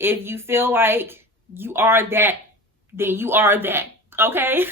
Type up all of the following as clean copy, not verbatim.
If you feel like you are that, then you are that, okay?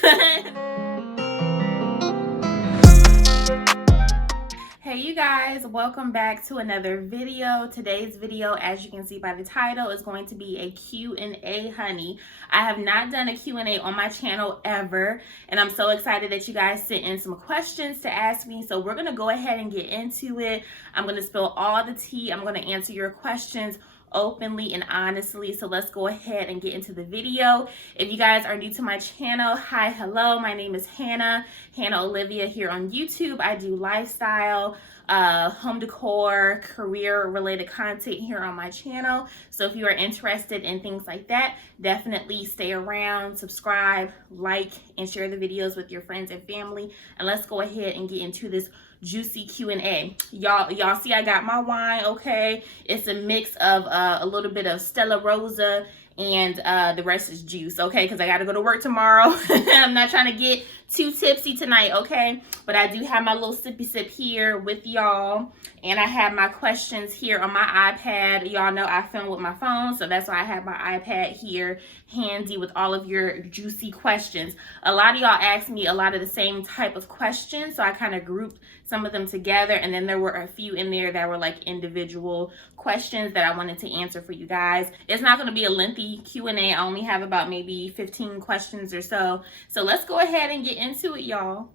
Hey you guys, welcome back to another video. Today's video, as you can see by the title, is going to be a Q&A, honey. I have not done a Q&A on my channel ever, and I'm so excited that you guys sent in some questions to ask me. So we're going to go ahead and get into it. I'm going to spill all the tea. I'm going to answer your questions openly and honestly. So let's go ahead and get into the video. If you guys are new to my channel, hi, hello, my name is Hannah Olivia here on YouTube. I do lifestyle, home decor, career related content here on my channel. So if you are interested in things like that, definitely stay around, subscribe, like, and share the videos with your friends and family. And let's go ahead and get into this juicy Q&A. Y'all see I got my wine, okay? It's a mix of a little bit of Stella Rosa and the rest is juice, okay? Because I got to go to work tomorrow. I'm not trying to get too tipsy tonight, okay? But I do have my little sippy sip here with y'all, and I have my questions here on my iPad. Y'all know I film with my phone, so that's why I have my iPad here handy with all of your juicy questions. A lot of y'all asked me a lot of the same type of questions, so I kind of grouped some of them together, and then there were a few in there that were like individual questions that I wanted to answer for you guys. It's not going to be a lengthy Q&A. I only have about maybe 15 questions or so. So let's go ahead and get into it, y'all.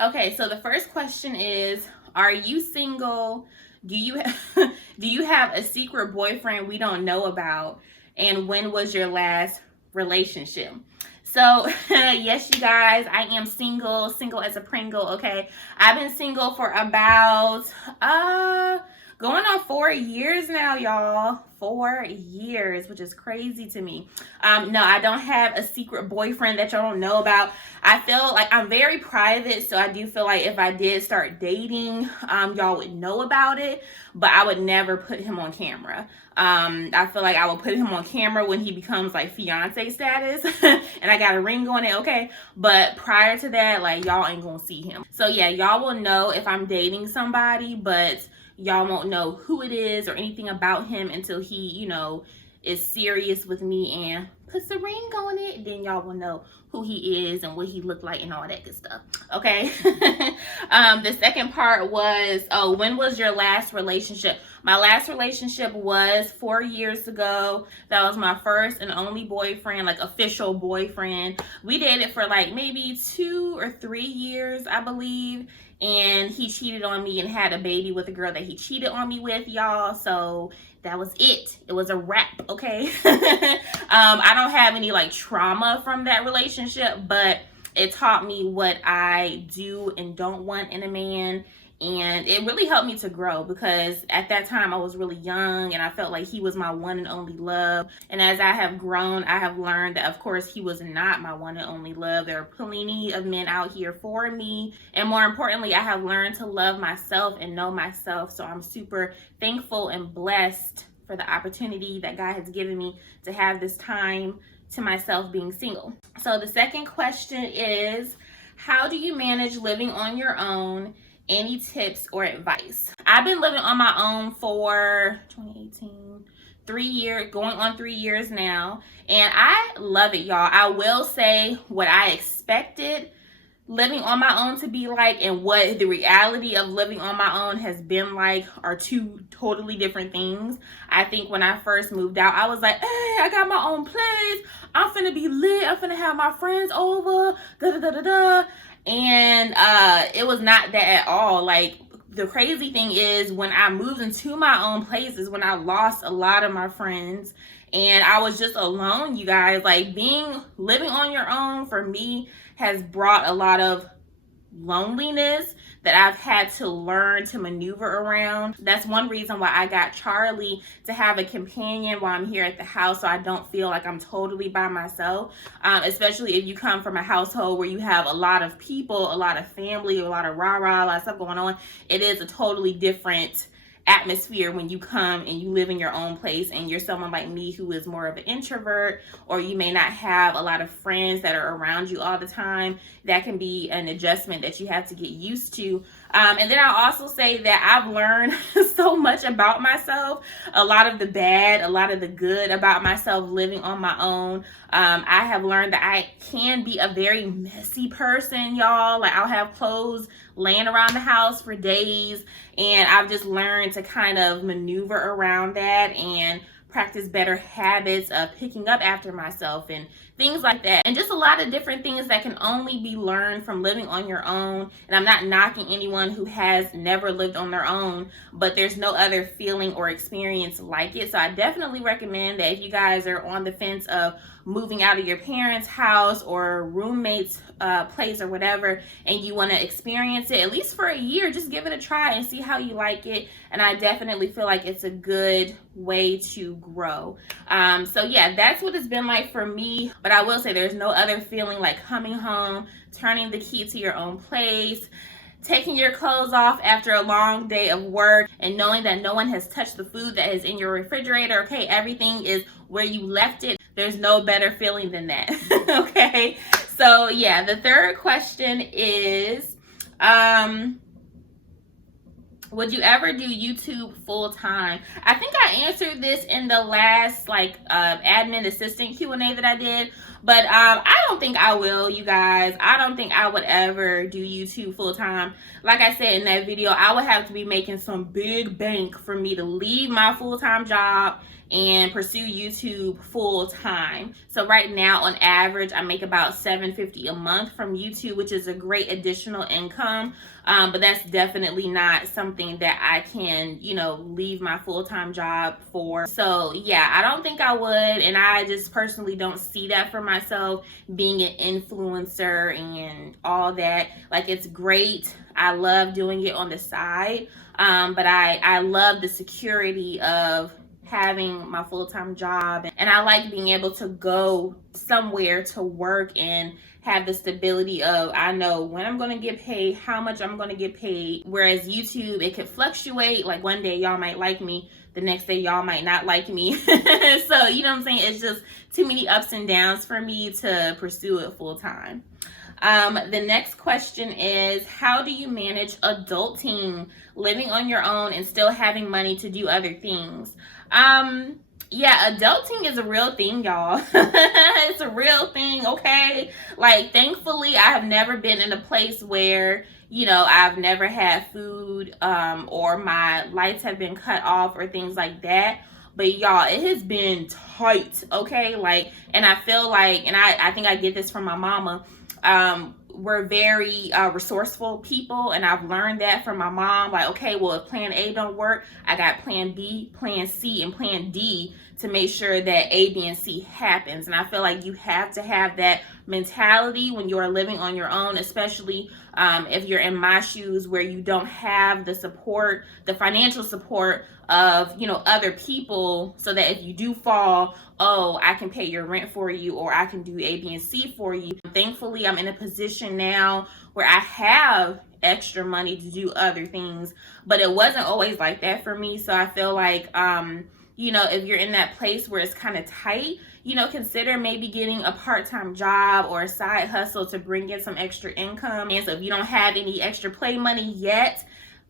Okay, so the first question is, are you single? Do you have a secret boyfriend we don't know about? And when was your last relationship? So yes, you guys, I am single as a Pringle, okay? I've been single for about going on 4 years now, y'all. 4 years, which is crazy to me. No, I don't have a secret boyfriend that y'all don't know about. I feel like I'm very private, so I do feel like if I did start dating, y'all would know about it, but I would never put him on camera. I feel like I will put him on camera when he becomes like fiance status and I got a ring on it, okay? But prior to that, like, y'all ain't gonna see him. So yeah, y'all will know if I'm dating somebody, but y'all won't know who it is or anything about him until he, you know, is serious with me and puts a ring on it. Then y'all will know who he is and what he looked like and all that good stuff, okay? The second part was, oh, when was your last relationship? My last relationship was 4 years ago. That was my first and only boyfriend, like official boyfriend. We dated for like maybe 2 or 3 years, I believe. And he cheated on me and had a baby with a girl that he cheated on me with, y'all. So that was it. It was a wrap, okay? I don't have any like trauma from that relationship, but it taught me what I do and don't want in a man. And it really helped me to grow because at that time I was really young and I felt like he was my one and only love. And as I have grown, I have learned that of course he was not my one and only love. There are plenty of men out here for me. And more importantly, I have learned to love myself and know myself. So I'm super thankful and blessed for the opportunity that God has given me to have this time to myself being single. So the second question is, how do you manage living on your own? Any tips or advice? I've been living on my own for 2018, 3 years, going on 3 years now, and I love it, y'all. I will say what I expected living on my own to be like and what the reality of living on my own has been like are two totally different things. I think when I first moved out, I was like, hey, I got my own place. I'm finna be lit. I'm finna have my friends over. And it was not that at all. Like, the crazy thing is when I moved into my own place is when I lost a lot of my friends and I was just alone, you guys. Like, living on your own for me has brought a lot of loneliness that I've had to learn to maneuver around. That's one reason why I got Charlie, to have a companion while I'm here at the house so I don't feel like I'm totally by myself. Especially if you come from a household where you have a lot of people, a lot of family, a lot of rah-rah, a lot of stuff going on. It is a totally different atmosphere when you come and you live in your own place and you're someone like me who is more of an introvert, or you may not have a lot of friends that are around you all the time. That can be an adjustment that you have to get used to. And then I'll also say that I've learned so much about myself, a lot of the bad, a lot of the good about myself living on my own. I have learned that I can be a very messy person, y'all. Like, I'll have clothes laying around the house for days, and I've just learned to kind of maneuver around that and practice better habits of picking up after myself and things like that. And just a lot of different things that can only be learned from living on your own. And I'm not knocking anyone who has never lived on their own, but there's no other feeling or experience like it. So I definitely recommend that if you guys are on the fence of moving out of your parents' house or roommate's place or whatever, and you want to experience it at least for a year, just give it a try and see how you like it. And I definitely feel like it's a good way to grow. So yeah, that's what it's been like for me. But I will say there's no other feeling like coming home, turning the key to your own place, taking your clothes off after a long day of work, and knowing that no one has touched the food that is in your refrigerator. Okay, everything is where you left it. There's no better feeling than that. Okay, so yeah, the third question is, would you ever do YouTube full time? I think I answered this in the last admin assistant Q&A that I did, but I don't think I will, you guys. I don't think I would ever do YouTube full time. Like I said in that video, I would have to be making some big bank for me to leave my full-time job and pursue YouTube full time. So right now, on average, I make about $750 a month from YouTube, which is a great additional income. But that's definitely not something that I can, leave my full-time job for. So yeah, I don't think I would. And I just personally don't see that for myself, being an influencer and all that. Like, it's great. I love doing it on the side. But I love the security of having my full-time job, and I like being able to go somewhere to work and have the stability of, I know when I'm going to get paid, how much I'm going to get paid. Whereas YouTube, it could fluctuate. Like, one day y'all might like me, the next day y'all might not like me. So, you know what I'm saying? It's just too many ups and downs for me to pursue it full time. The next question is, how do you manage adulting, living on your own and still having money to do other things? Yeah, adulting is a real thing, y'all. It's a real thing, okay? Like, thankfully, I have never been in a place where, I've never had food, or my lights have been cut off or things like that. But y'all, it has been tight, okay? Like, and I feel like, and I think I get this from my mama, we're very resourceful people, and I've learned that from my mom. Like, okay, well, if plan A don't work, I got plan B, plan C, and plan D to make sure that A, B, and C happens. And I feel like you have to have that mentality when you're living on your own, especially if you're in my shoes, where you don't have the support, the financial support of, other people, so that if you do fall, oh, I can pay your rent for you, or I can do A, B, and C for you. Thankfully, I'm in a position now where I have extra money to do other things, but it wasn't always like that for me. So I feel like, if you're in that place where it's kind of tight, consider maybe getting a part-time job or a side hustle to bring in some extra income. And so if you don't have any extra play money yet,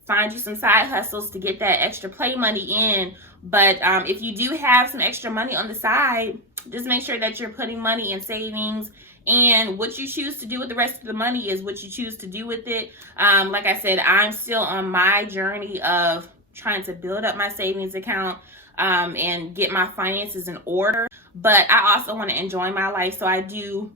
find you some side hustles to get that extra play money in. But if you do have some extra money on the side, just make sure that you're putting money in savings, and what you choose to do with the rest of the money is what you choose to do with it. Like I said, I'm still on my journey of trying to build up my savings account and get my finances in order. But I also want to enjoy my life, so I do,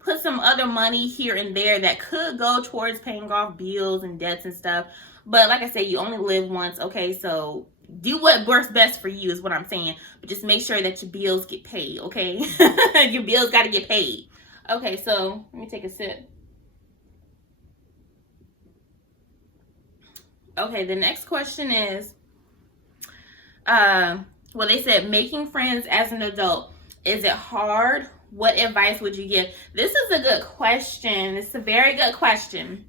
put some other money here and there that could go towards paying off bills and debts and stuff. But like I said, you only live once, okay? So do what works best for you is what I'm saying. But just make sure that your bills get paid, okay? Your bills got to get paid. Okay, so let me take a sip. Okay, the next question is, well, they said, making friends as an adult, is it hard? What advice would you give? This is a good question. It's a very good question.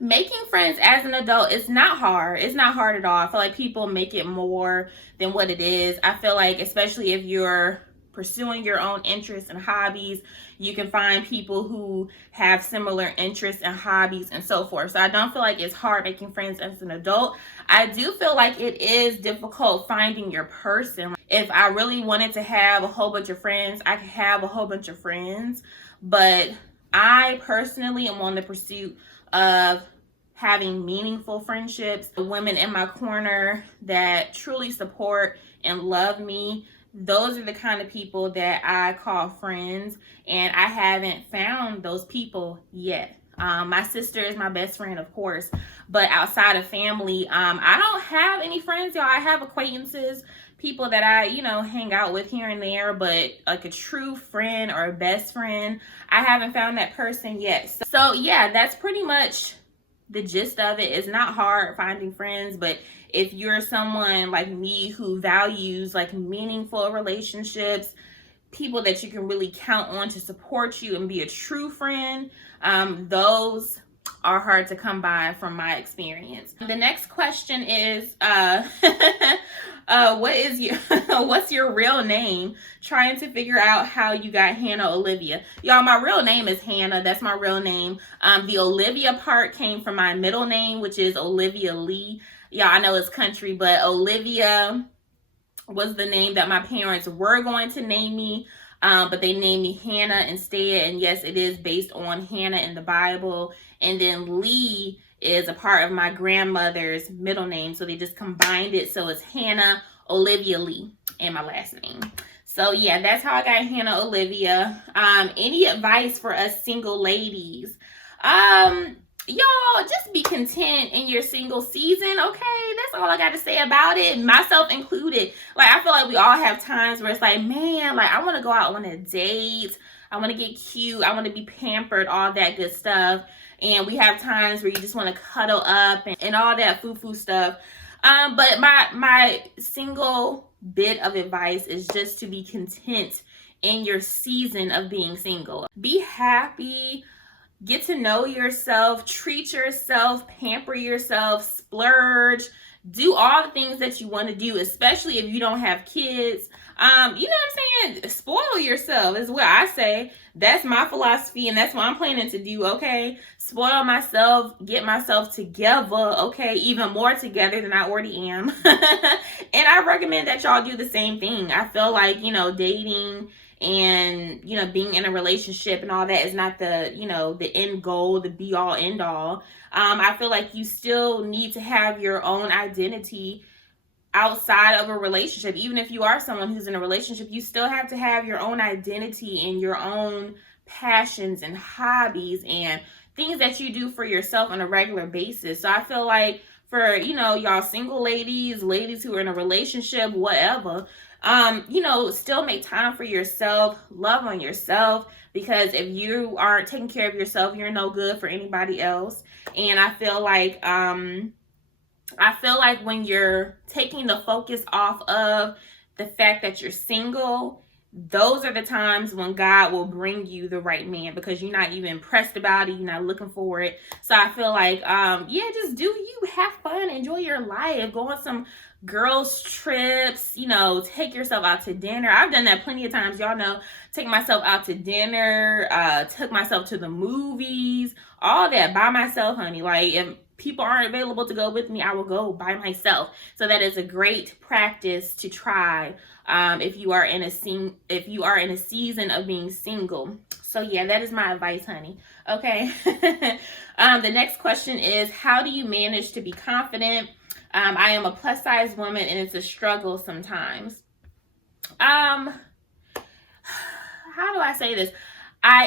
Making friends as an adult is not hard. It's not hard at all. I feel like people make it more than what it is. I feel like, especially if you're pursuing your own interests and hobbies. You can find people who have similar interests and hobbies and so forth. So I don't feel like it's hard making friends as an adult. I do feel like it is difficult finding your person. If I really wanted to have a whole bunch of friends, I could have a whole bunch of friends. But I personally am on the pursuit of having meaningful friendships, women in my corner that truly support and love me. Those are the kind of people that I call friends, and I haven't found those people yet. My sister is my best friend, of course, but outside of family, I don't have any friends, y'all. I have acquaintances, people that I, hang out with here and there, but like a true friend or a best friend, I haven't found that person yet. So yeah, that's pretty much the gist of it. It's not hard finding friends, but if you're someone like me who values like meaningful relationships, people that you can really count on to support you and be a true friend, those are hard to come by from my experience. The next question is, what's your real name? Trying to figure out how you got Hannah Olivia. Y'all, my real name is Hannah. That's my real name. The Olivia part came from my middle name, which is Olivia Lee. Y'all, I know it's country, but Olivia was the name that my parents were going to name me. But they named me Hannah instead. And yes, it is based on Hannah in the Bible. And then Lee is a part of my grandmother's middle name. So they just combined it. So it's Hannah Olivia Lee and my last name. So yeah, that's how I got Hannah Olivia. Any advice for us single ladies? Y'all, just be content in your single season, okay? That's all I got to say about it, myself included. Like, I feel like we all have times where it's like, man, like, I want to go out on a date. I want to get cute. I want to be pampered, all that good stuff. And we have times where you just want to cuddle up and all that foo-foo stuff. But my single bit of advice is just to be content in your season of being single. Be happy. Get to know yourself, treat yourself, pamper yourself, splurge, do all the things that you want to do, especially if you don't have kids. You know what I'm saying? Spoil yourself is what I say. That's my philosophy, and that's what I'm planning to do, okay? Spoil myself, get myself together, okay? Even more together than I already am. And I recommend that y'all do the same thing. I feel like, dating and, being in a relationship and all that is not the, the end goal, the be all end all. I feel like you still need to have your own identity outside of a relationship. Even if you are someone who's in a relationship, you still have to have your own identity and your own passions and hobbies and things that you do for yourself on a regular basis. So I feel like for, y'all single ladies who are in a relationship, whatever, still make time for yourself, love on yourself, because if you aren't taking care of yourself, you're no good for anybody else. And I feel like when you're taking the focus off of the fact that you're single, those are the times when God will bring you the right man, because you're not even pressed about it. You're not looking for it. So I feel like, just do you, have fun, enjoy your life, go on some girls trips, take yourself out to dinner. I've done that plenty of times. Y'all know, take myself out to dinner, took myself to the movies, all that by myself, honey. Like, if people aren't available to go with me, I will go by myself. So that is a great practice to try if you are in a season of being single. So yeah, that is my advice, honey. Okay. The next question is, how do you manage to be confident? I am a plus size woman and it's a struggle sometimes. How do I say this? I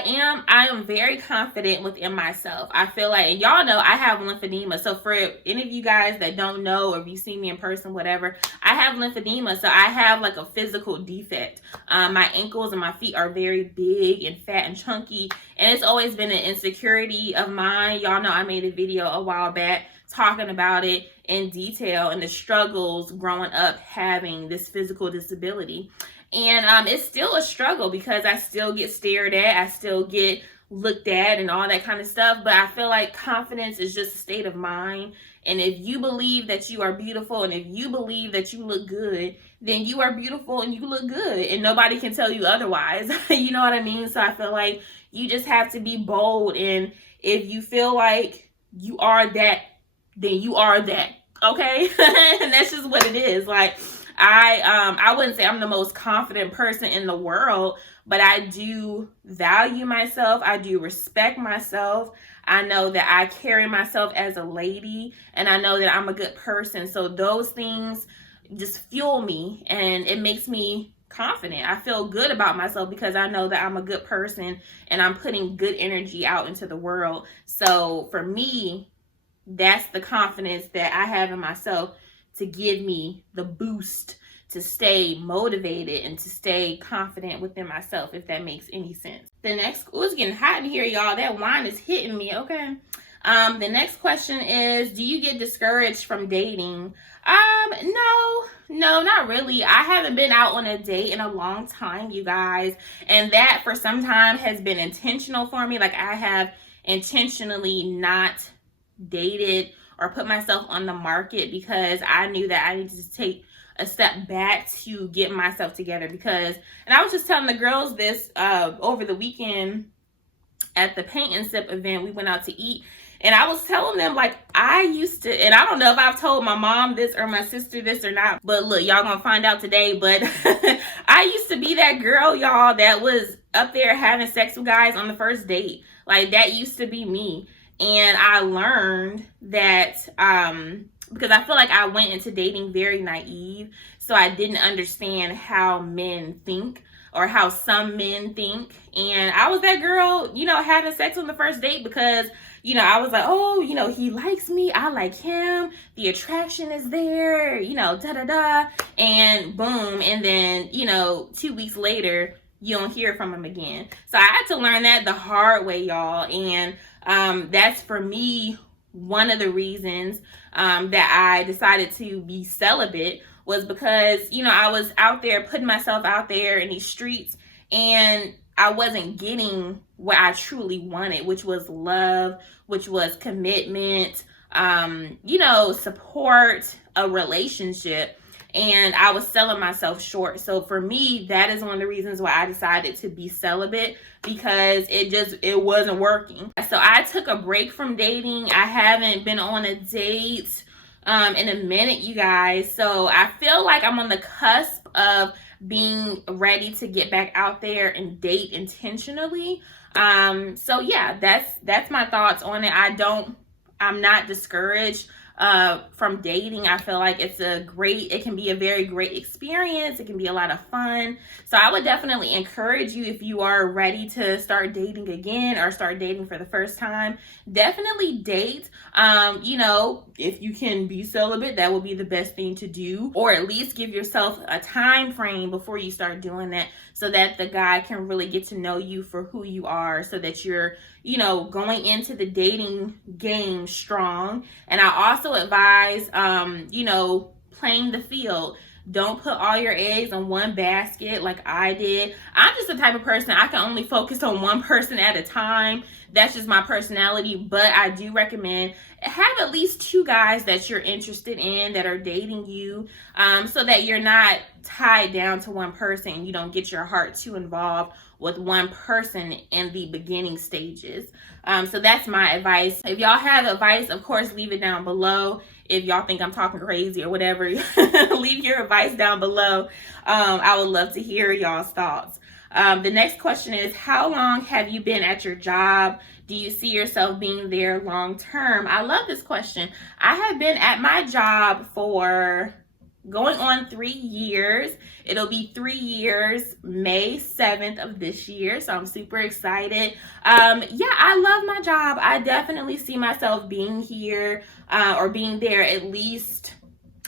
am very confident within myself. I feel like, and y'all know I have lymphedema. So for any of you guys that don't know, or if you see me in person, whatever, I have lymphedema. So I have like a physical defect. My ankles and my feet are very big and fat and chunky. And it's always been an insecurity of mine. Y'all know I made a video a while back talking about it in detail and the struggles growing up having this physical disability. And it's still a struggle because I still get stared at, I still get looked at and all that kind of stuff. But I feel like confidence is just a state of mind. And if you believe that you are beautiful, and if you believe that you look good, then you are beautiful and you look good, and nobody can tell you otherwise. You know what I mean? So I feel like you just have to be bold, and if you feel like you are that, then you are that. Okay? And that's just what it is. Like, I wouldn't say I'm the most confident person in the world, but I do value myself. I do respect myself. I know that I carry myself as a lady, and I know that I'm a good person. So those things just fuel me, and it makes me confident. I feel good about myself because I know that I'm a good person and I'm putting good energy out into the world. So for me, that's the confidence that I have in myself to give me the boost to stay motivated and to stay confident within myself, if that makes any sense. The next, it's getting hot in here, y'all. That wine is hitting me, okay? The next question is, do you get discouraged from dating? No, not really. I haven't been out on a date in a long time, you guys. And that for some time has been intentional for me. Like, I have intentionally not dated or put myself on the market because I knew that I needed to take a step back to get myself together. Because, and I was just telling the girls this over the weekend at the Paint and Sip event. We went out to eat, and I was telling them, like, I used to, and I don't know if I've told my mom this or my sister this or not, but look, y'all gonna find out today. But I used to be that girl, y'all, that was up there having sex with guys on the first date. Like, that used to be me. And I learned that because I feel like I went into dating very naive, so I didn't understand how men think, or how some men think. And I was that girl, you know, having sex on the first date because, you know, I was like, oh, you know, he likes me, I like him, the attraction is there, you know, da-da-da, and boom. And then, you know, 2 weeks later, you don't hear from him again. So I had to learn that the hard way, y'all. And that's, for me, one of the reasons that I decided to be celibate, was because, you know, I was out there putting myself out there in these streets, and I wasn't getting what I truly wanted, which was love, which was commitment, you know, support, a relationship. And I was selling myself short. So for me, that is one of the reasons why I decided to be celibate, because it wasn't working. So I took a break from dating. I haven't been on a date in a minute, you guys. So I feel like I'm on the cusp of being ready to get back out there and date intentionally. So yeah, that's my thoughts on it. I'm not discouraged from dating. I feel like it can be a very great experience. It can be a lot of fun. So I would definitely encourage you, if you are ready to start dating again or start dating for the first time, definitely date. You know, if you can be celibate, that would be the best thing to do, or at least give yourself a time frame before you start doing that, so that the guy can really get to know you for who you are, so that you're, you know, going into the dating game strong. And I also advise, you know, playing the field. Don't put all your eggs in one basket like I did. I'm just the type of person, I can only focus on one person at a time. That's just my personality. But I do recommend have at least 2 guys that you're interested in that are dating you, so that you're not tied down to one person. You don't get your heart too involved with one person in the beginning stages. So that's my advice. If y'all have advice, of course, leave it down below. If y'all think I'm talking crazy or whatever, leave your advice down below. I would love to hear y'all's thoughts. The next question is, how long have you been at your job? Do you see yourself being there long term? I love this question. I have been at my job for going on 3 years. It'll be 3 years, May 7th of this year. So I'm super excited. Yeah, I love my job. I definitely see myself being here or being there at least,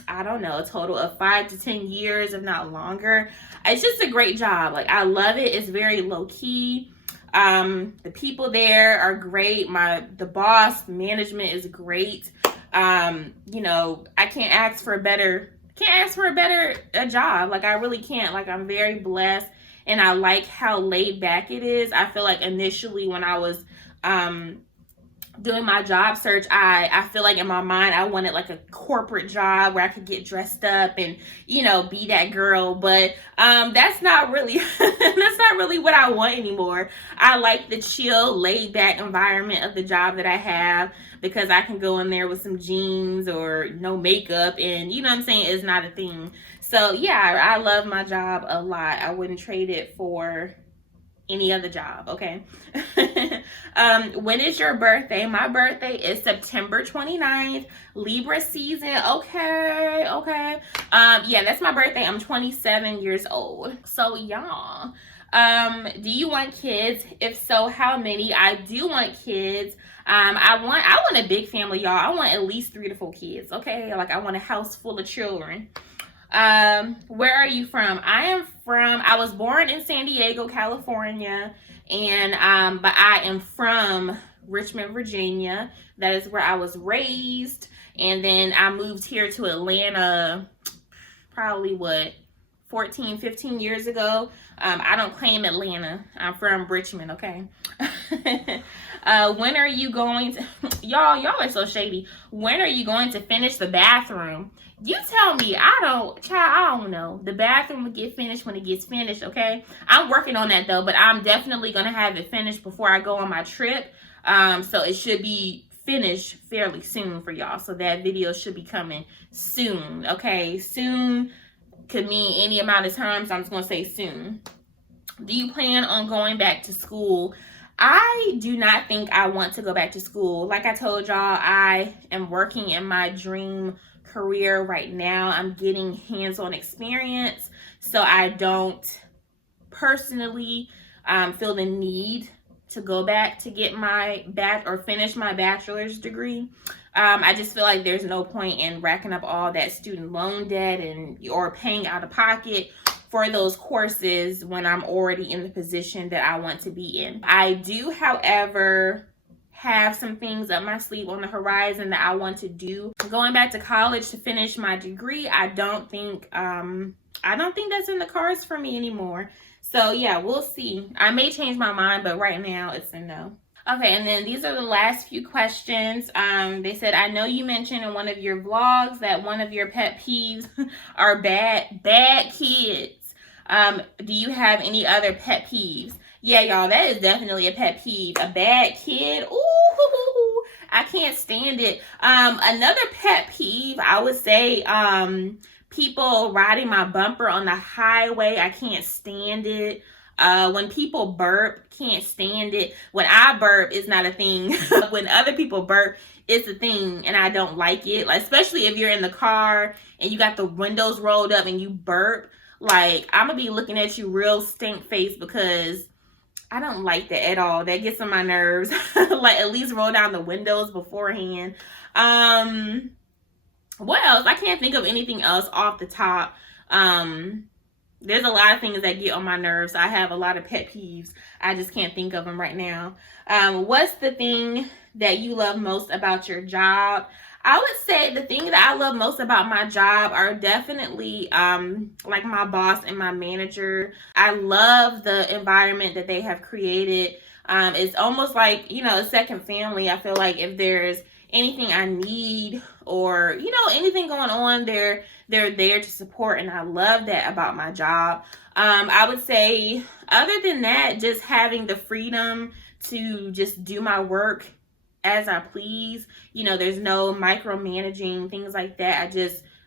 I don't know, a total of 5 to 10 years, if not longer. It's just a great job. Like, I love it. It's very low key. The people there are great. The boss management is great. You know, I can't ask for a better job. Like, I really can't. Like, I'm very blessed, and I like how laid back it is. I feel like initially when I was doing my job search, I feel like in my mind I wanted like a corporate job where I could get dressed up and, you know, be that girl. But that's not really that's not really what I want anymore. I like the chill, laid back environment of the job that I have, because I can go in there with some jeans or no makeup, and you know what I'm saying, it's not a thing. So yeah, I love my job a lot. I wouldn't trade it for any other job, okay? When is your birthday? My birthday is September 29th, Libra season. Okay, okay. Yeah, that's my birthday. I'm 27 years old. So y'all, do you want kids? If so, how many? I do want kids. I want a big family, y'all. I want at least 3 to 4 kids, okay? Like, I want a house full of children. Where are you from? I was born in San Diego, California, and but I am from Richmond, Virginia. That is where I was raised, and then I moved here to Atlanta probably 15 years ago. I don't claim Atlanta. I'm from Richmond, okay? When are you going to y'all are so shady. When are you going to finish the bathroom? You tell me. I don't know. The bathroom will get finished when it gets finished, okay? I'm working on that though, but I'm definitely gonna have it finished before I go on my trip. So it should be finished fairly soon for y'all. So that video should be coming soon, okay? Soon could mean any amount of times. I'm just gonna say soon. Do you plan on going back to school? I do not think I want to go back to school. Like I told y'all, I am working in my dream career right now. I'm getting hands-on experience, so I don't personally feel the need to go back to get my finish my bachelor's degree. I just feel like there's no point in racking up all that student loan debt or paying out of pocket for those courses when I'm already in the position that I want to be in. I do, however, have some things up my sleeve on the horizon that I want to do. Going back to college to finish my degree, I don't think that's in the cards for me anymore. So yeah, we'll see. I may change my mind, but right now it's a no. Okay, and then these are the last few questions. They said, I know you mentioned in one of your vlogs that one of your pet peeves are bad kids. Do you have any other pet peeves? Yeah, y'all, that is definitely a pet peeve. A bad kid. Ooh, I can't stand it. Another pet peeve, I would say, people riding my bumper on the highway. I can't stand it. When people burp, can't stand it. When I burp, it's not a thing. When other people burp, it's a thing, and I don't like it. Like, especially if you're in the car and you got the windows rolled up and you burp. Like, I'm gonna be looking at you real stink face, because I don't like that at all. That gets on my nerves. Like, at least roll down the windows beforehand. What else? I can't think of anything else off the top. There's a lot of things that get on my nerves. I have a lot of pet peeves. I just can't think of them right now. What's the thing that you love most about your job? I would say the thing that I love most about my job are definitely like my boss and my manager. I love the environment that they have created. It's almost like, you know, a second family. I feel like if there's anything I need, or, you know, anything going on, they're there to support, and I love that about my job. I would say, other than that, just having the freedom to just do my work as I please. You know, there's no micromanaging, things like that.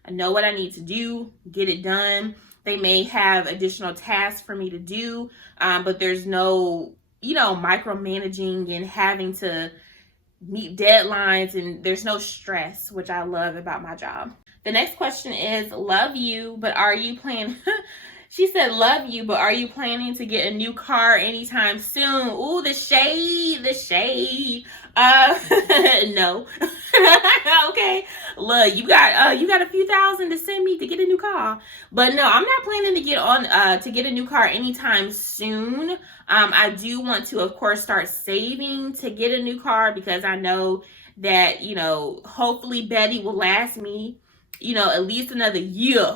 I know what I need to do, get it done. They may have additional tasks for me to do, but there's no, you know, micromanaging and having to meet deadlines, and there's no stress, which I love about my job. The next question is, love you, but are you planning she said, love you, but are you planning to get a new car anytime soon? Ooh, the shade. No. Okay. Look, you got a few thousand to send me to get a new car. But no, I'm not planning to get a new car anytime soon. I do want to, of course, start saving to get a new car, because I know that, you know, hopefully Betty will last me, you know, at least another year.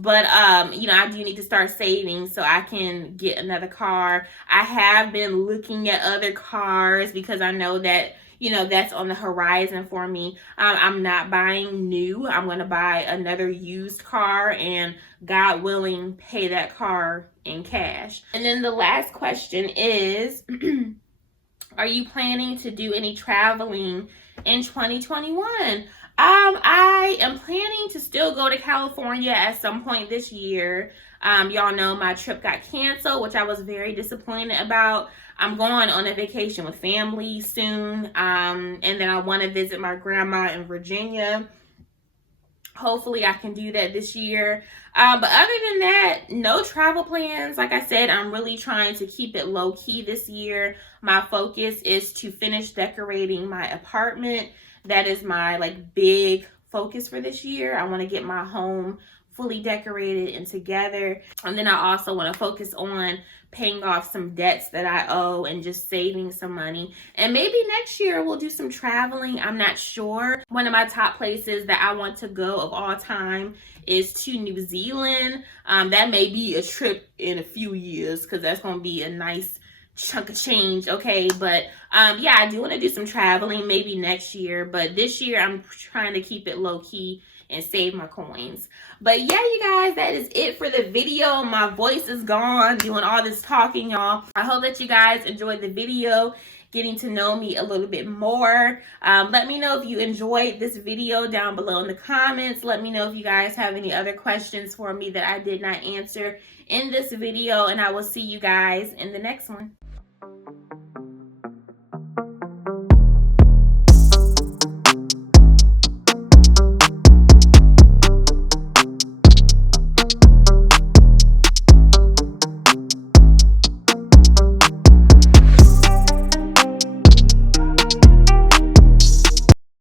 But you know, I do need to start saving so I can get another car. I have been looking at other cars because I know that, you know, that's on the horizon for me. I'm not buying new. I'm going to buy another used car and, God willing, pay that car in cash. And then the last question is, are you planning to do any traveling in 2021? I am planning to still go to California at some point this year. Y'all know my trip got canceled, which I was very disappointed about. I'm going on a vacation with family soon, and then I want to visit my grandma in Virginia. Hopefully I can do that this year. But other than that, no travel plans. Like I said, I'm really trying to keep it low key this year. My focus is to finish decorating my apartment. That is my like big focus for this year. I want to get my home fully decorated and together. And then I also want to focus on paying off some debts that I owe and just saving some money. And maybe next year we'll do some traveling. I'm not sure. One of my top places that I want to go of all time is to New Zealand. That may be a trip in a few years because that's going to be a nice chunk of change, okay? But yeah, I do want to do some traveling maybe next year. But this year I'm trying to keep it low key and save my coins. But yeah, you guys, that is it for the video. My voice is gone doing all this talking, y'all. I hope that you guys enjoyed the video, getting to know me a little bit more. Let me know if you enjoyed this video down below in the comments. Let me know if you guys have any other questions for me that I did not answer in this video, and I will see you guys in the next one.